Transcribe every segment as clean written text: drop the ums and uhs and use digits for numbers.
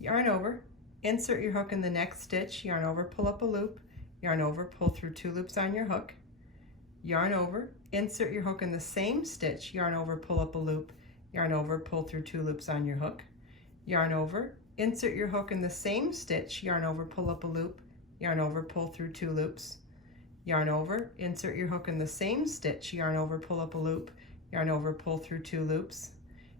yarn over, insert your hook in the next stitch, yarn over, pull up a loop, yarn over, pull through 2 loops on your hook, yarn over, insert your hook in the same stitch, yarn over, pull up a loop, yarn over, pull through 2 loops on your hook, yarn over, insert your hook in the same stitch, yarn over, pull up a loop, yarn over, pull through 2 loops, yarn over, insert your hook in the same stitch, yarn over, pull up a loop, yarn over, pull through 2 loops,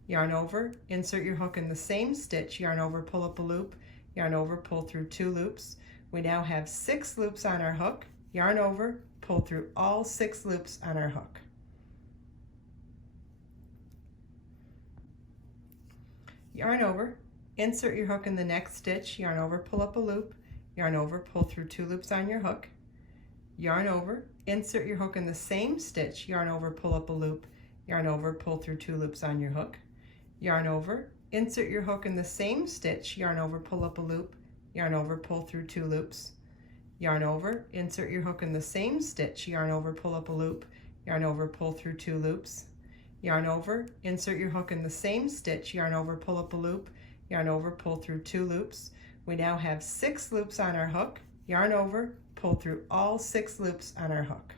yarn over, insert your hook in the same stitch, yarn over, pull up a loop, yarn over, pull through 2 loops. We now have 6 loops on our hook, yarn over, pull through all 6 loops on our hook. Yarn over, insert your hook in the next stitch, yarn over, pull up a loop, yarn over, pull through 2 loops on your hook, yarn over, insert your hook in the same stitch, yarn over, pull up a loop, yarn over, pull through 2 loops on your hook, yarn over, insert your hook in the same stitch, yarn over, pull up a loop, yarn over, pull through 2 loops, yarn over, insert your hook in the same stitch, yarn over, pull up a loop, yarn over, pull through 2 loops, yarn over, insert your hook in the same stitch, yarn over, pull up a loop, yarn over, pull through 2 loops. We now have 6 loops on our hook, yarn over, pull through all 6 loops on our hook.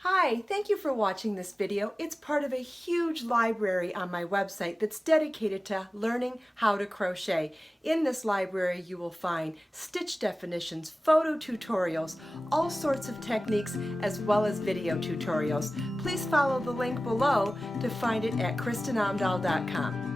Hi, thank you for watching this video. It's part of a huge library on my website that's dedicated to learning how to crochet. In this library you will find stitch definitions, photo tutorials, all sorts of techniques, as well as video tutorials. Please follow the link below to find it at kristinomdahl.com.